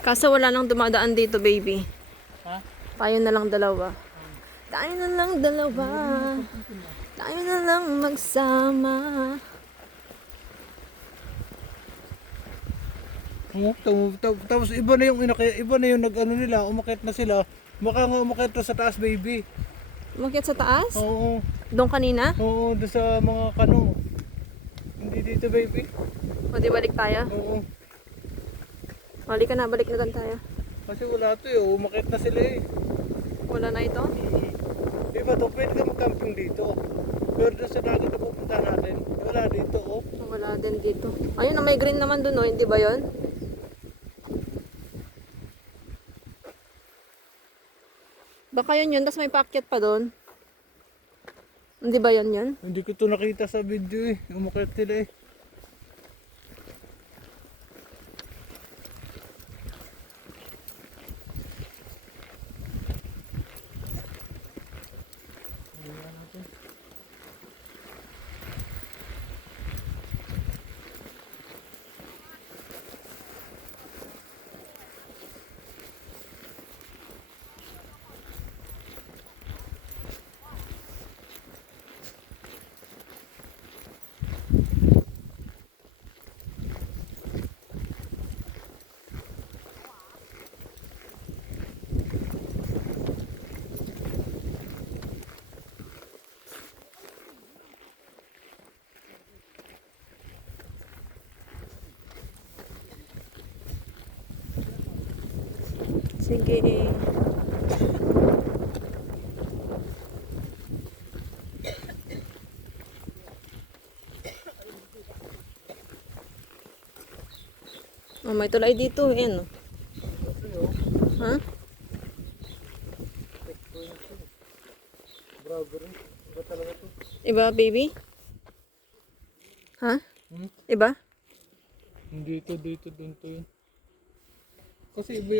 Kaso wala nang dumadaan dito, baby. Ha? Tayo na lang dalawa. Tayo na lang dalawa. Tayo na lang magsama. Oh, tapos iba na yung iba na yung nag-ano nila, umakyat na sila. Baka nga umakyat na sa taas, baby. Umakyat sa taas? Oo. Doon kanina? Oo, doon sa mga kano. Hindi dito, baby. O di balik tayo? Oo. Balik ka na, balik na doon tayo. Kasi wala to eh, umakyat na sila eh. Wala na ito? Diba to, pwede ka mag-camping dito. Pero doon sa dagat na pupunta natin, wala dito oh. Wala din dito. Ayun, may green naman doon, oh. Hindi ba yun? Baka yun, tapos may paakyat pa doon. Hindi ba yun? Hindi ko to nakita sa video eh, umakyat sila eh. Sige. Oh, may tulay dito. Ayan, oh. Ha? Grabe rin, iba talaga to. Iba, baby? Ha? Iba? Dito, dito, dito yun. Kasi iba